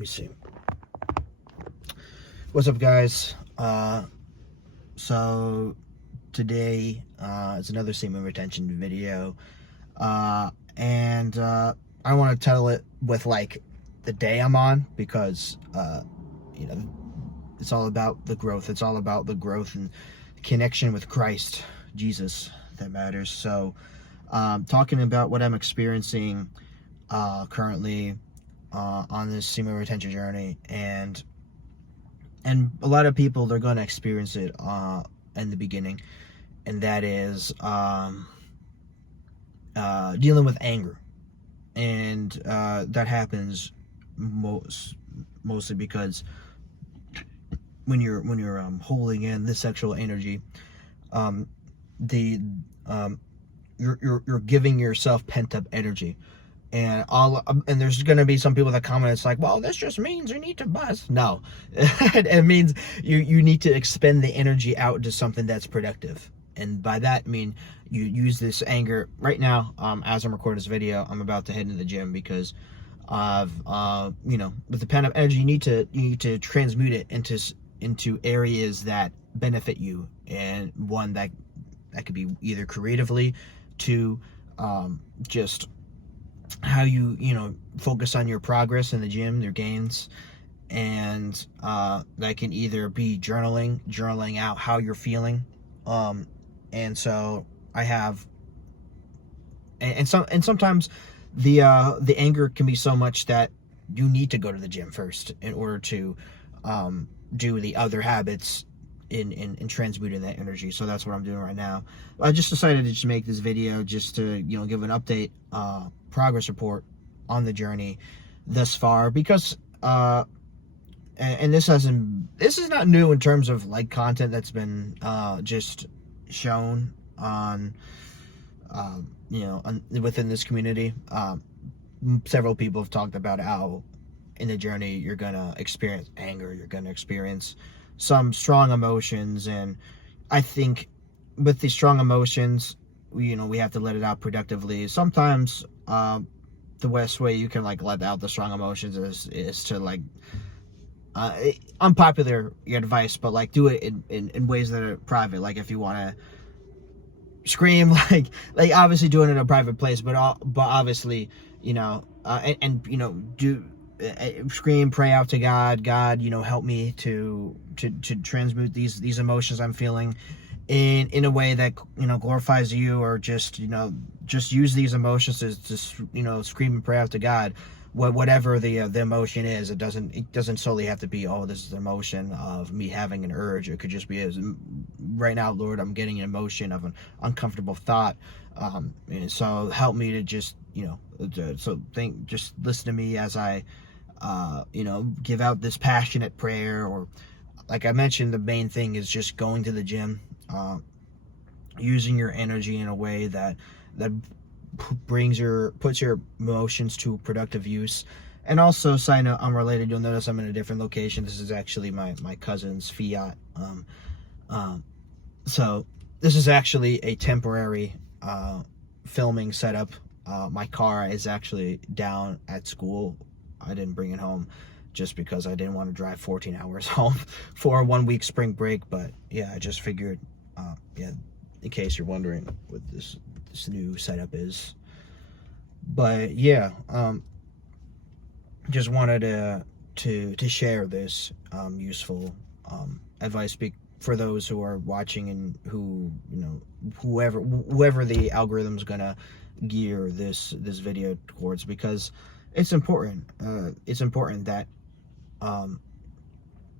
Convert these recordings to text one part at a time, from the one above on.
me see. What's up, guys? So today it's another semen retention video, and I want to tell it with like the day I'm on, because you know, it's all about the growth. It's all about the growth and connection with Christ Jesus that matters. So talking about what I'm experiencing currently on this semen retention journey, and a lot of people, they're going to experience it in the beginning, and that is dealing with anger. And that happens mostly because when you're holding in this sexual energy, you're giving yourself pent-up energy. And there's going to be some people that comment, it's like, well, this just means you need to bust. No, it means you need to expend the energy out into something that's productive. And by that, I mean you use this anger. Right now, as I'm recording this video, I'm about to head into the gym because of with the pent up energy, you need to transmute it into areas that benefit you, and one that could be either creatively to just how you focus on your progress in the gym, your gains, and that can either be journaling out how you're feeling, and so I have, and sometimes the anger can be so much that you need to go to the gym first in order to do the other habits in transmuting that energy. So that's what I'm doing right now. I just decided to just make this video just to give an update, progress report on the journey thus far, because and this is not new in terms of like content that's been just shown on within this community. Several people have talked about how in the journey you're gonna experience anger, you're gonna experience some strong emotions, and I think with these strong emotions, we have to let it out productively. Sometimes the best way you can like let out the strong emotions is to like unpopular advice, but like do it in ways that are private. Like if you want to scream, like obviously do it in a private place, but obviously do scream, pray out to God, help me to transmute these emotions I'm feeling in a way that glorifies you, or just use these emotions to scream and pray out to God, whatever the emotion is. It doesn't solely have to be, oh, this is the emotion of me having an urge. It could just be, right now, Lord, I'm getting an emotion of an uncomfortable thought, and so help me to just just listen to me as I give out this passionate prayer. Or like I mentioned, the main thing is just going to the gym, using your energy in a way that puts your emotions to productive use. And also, side note, unrelated, you'll notice I'm in a different location. This is actually my cousin's Fiat. So this is actually a temporary filming setup. My car is actually down at school. I didn't bring it home just because I didn't want to drive 14 hours home for a 1 week spring break. But yeah, I just figured, in case you're wondering what this new setup is. But yeah, just wanted to share this useful advice for those who are watching, and who whoever the algorithm's gonna gear this video towards, because it's important. It's important that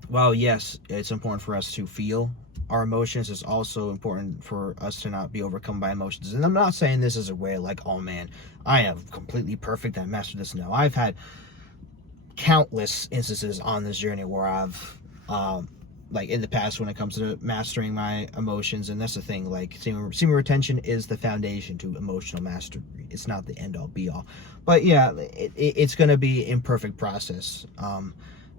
while yes, it's important for us to feel our emotions, it's also important for us to not be overcome by emotions. And I'm not saying this as a way like, oh man, I am completely perfect, I mastered this. No, I've had countless instances on this journey where I've like in the past, when it comes to mastering my emotions. And that's the thing, like semen retention is the foundation to emotional mastery. It's not the end all be all, but yeah, it's going to be imperfect process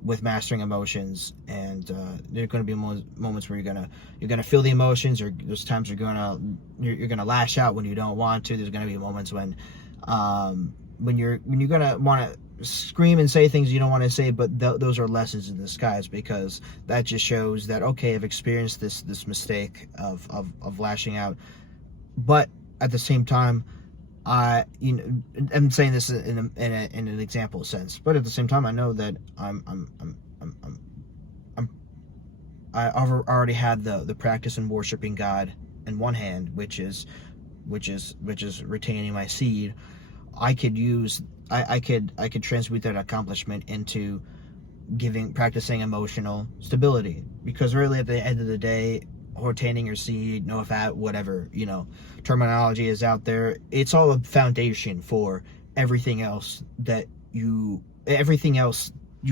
with mastering emotions. And there are going to be moments where you're gonna feel the emotions, or there's times you're gonna lash out when you don't want to. There's going to be moments when you're gonna want to scream and say things you don't want to say, but those are lessons in disguise, because that just shows that, okay, I've experienced this mistake of lashing out, but at the same time, I'm saying this in an example sense, but at the same time, I know that I've already had the practice in worshiping God in one hand, which is retaining my seed. I could transmute that accomplishment into practicing emotional stability, because really at the end of the day, retaining your seed, no fat, whatever, terminology is out there, it's all a foundation for everything else you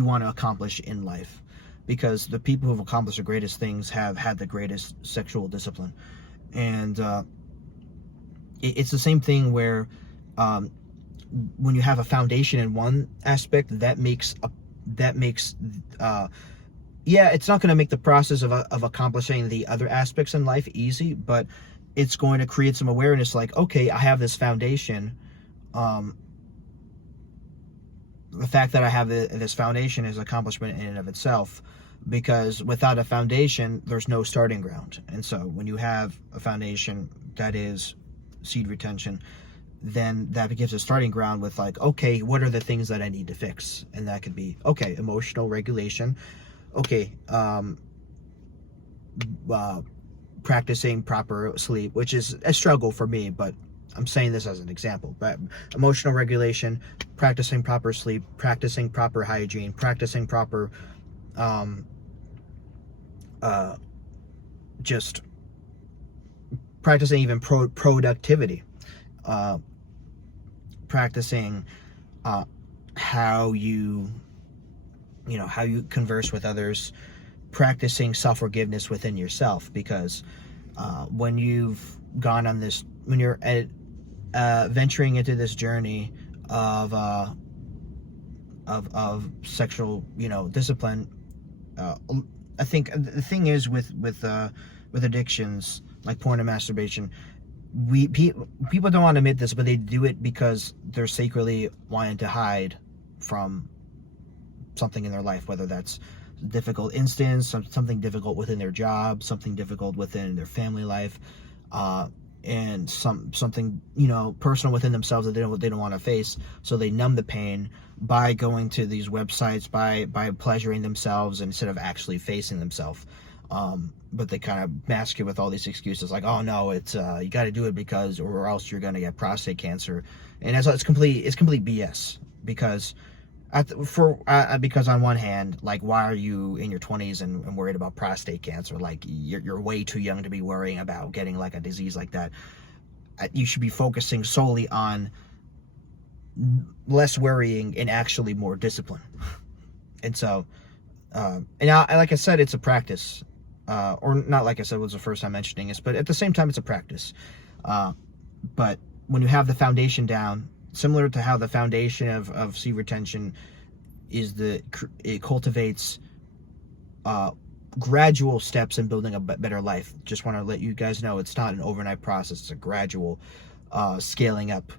want to accomplish in life, because the people who've accomplished the greatest things have had the greatest sexual discipline. And it's the same thing where when you have a foundation in one aspect, it's not going to make the process of accomplishing the other aspects in life easy, but it's going to create some awareness, like, okay, I have this foundation. The fact that I have this foundation is accomplishment in and of itself, because without a foundation, there's no starting ground. And so when you have a foundation that is seed retention, then that gives a starting ground with, like, okay, what are the things that I need to fix? And that could be, okay, emotional regulation, okay, practicing proper sleep, which is a struggle for me, but I'm saying this as an example. But emotional regulation, practicing proper sleep, practicing proper hygiene, practicing proper just practicing even productivity, practicing how you converse with others, practicing self-forgiveness within yourself, because when you're venturing into this journey of sexual discipline, I think the thing is with addictions like porn and masturbation, people don't want to admit this, but they do it because they're secretly wanting to hide from something in their life, whether that's a difficult instance, something difficult within their job, something difficult within their family life, and something personal within themselves that they don't want to face. So they numb the pain by going to these websites, by pleasuring themselves instead of actually facing themselves. But they kind of mask it with all these excuses, like, oh no, it's you got to do it because, or else you're gonna get prostate cancer, and it's complete BS. Because because on one hand, like, why are you in your 20s and worried about prostate cancer? Like, you're way too young to be worrying about getting like a disease like that. You should be focusing solely on less worrying and actually more discipline. And so, like I said, it's a practice, or not. Like I said, it was the first time mentioning this, but at the same time, it's a practice. But when you have the foundation down, similar to how the foundation of seed retention it cultivates gradual steps in building a better life. Just want to let you guys know, it's not an overnight process. It's a gradual scaling up.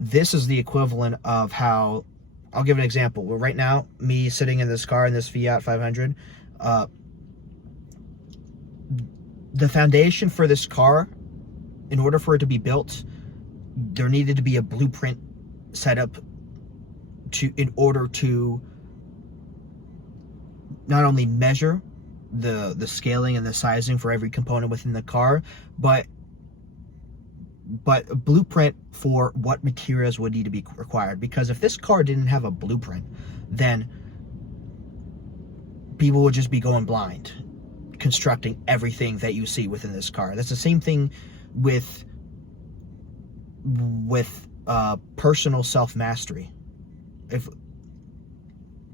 This is the equivalent of how, I'll give an example. Well, right now, me sitting in this car, in this Fiat 500, the foundation for this car, in order for it to be built, there needed to be a blueprint set up in order to not only measure the scaling and the sizing for every component within the car, but a blueprint for what materials would need to be required. Because if this car didn't have a blueprint, then people would just be going blind, constructing everything that you see within this car. That's the same thing with personal self-mastery. If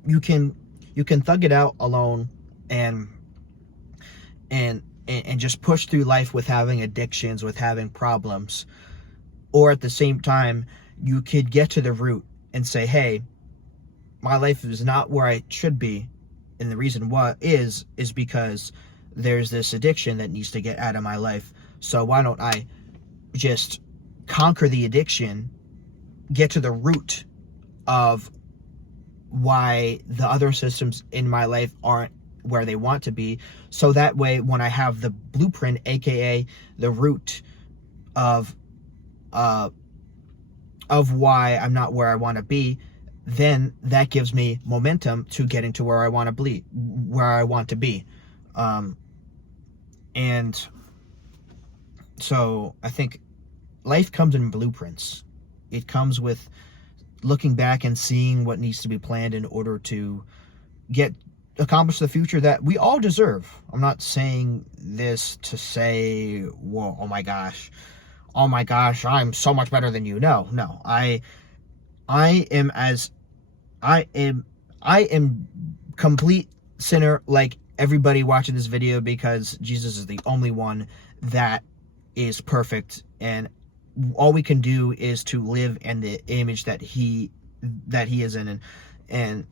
you can thug it out alone and just push through life with having addictions, with having problems, or at the same time you could get to the root and say, hey, my life is not where I should be, and the reason why is because there's this addiction that needs to get out of my life. So why don't I just conquer the addiction, get to the root of why the other systems in my life aren't where they want to be, so that way when I have the blueprint, aka the root of uh why I'm not where I want to be, then that gives me momentum to getting to where I want to be. um and so I think life comes in blueprints. It comes with looking back and seeing what needs to be planned in order to get accomplish the future that we all deserve. I'm not saying this to say, whoa, oh my gosh, I'm so much better than you. No, no. I am as I am complete sinner like everybody watching this video, because Jesus is the only one that is perfect, and all we can do is to live in the image that he is in. And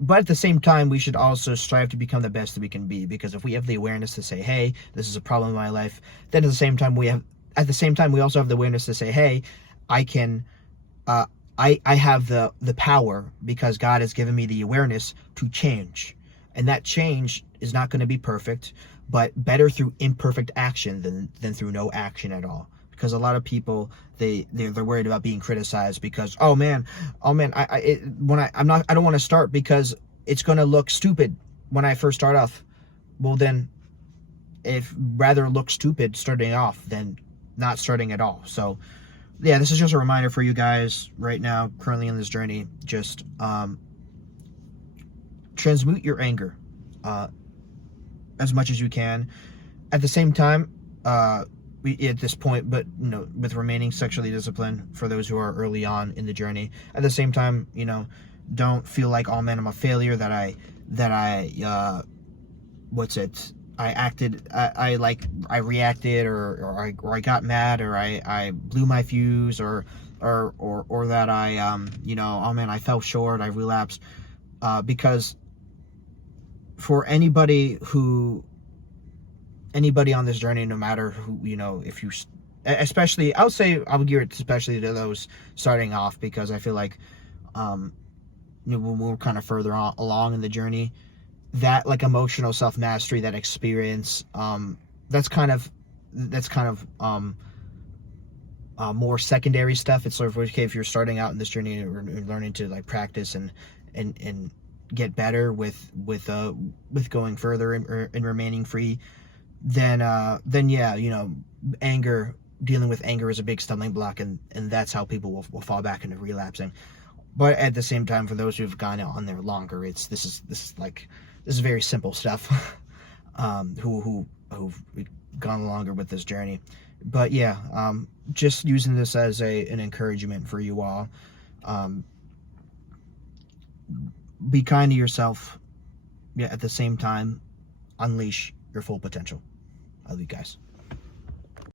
but at the same time, we should also strive to become the best that we can be, because if we have the awareness to say, hey, this is a problem in my life, then at the same time we also have the awareness to say, hey, I can I have the power, because God has given me the awareness to change. And that change is not going to be perfect, but better through imperfect action than through no action at all. Because a lot of people, they're worried about being criticized because, oh man, I don't want to start because it's going to look stupid when I first start off. Well then, if rather look stupid starting off than not starting at all. So yeah, this is just a reminder for you guys right now, currently in this journey. Just transmute your anger as much as you can. At the same time, at this point, but with remaining sexually disciplined for those who are early on in the journey. At the same time, don't feel like, oh man, I'm a failure, that I I reacted, or I got mad, or I blew my fuse, or that I oh man, I fell short, I relapsed, because for anybody on this journey, no matter who, if you, especially, I would gear it especially to those starting off, because I feel like when we're kind of further along in the journey, that like emotional self-mastery, that experience, that's kind of more secondary stuff. It's sort of okay if you're starting out in this journey and learning to like practice and get better with going further and remaining free, then yeah, dealing with anger is a big stumbling block, and that's how people will fall back into relapsing. But at the same time, for those who've gone on there longer, this is very simple stuff. Who've gone longer with this journey. But yeah, just using this as an encouragement for you all. Be kind to yourself, yet at the same time, unleash your full potential. I love you guys.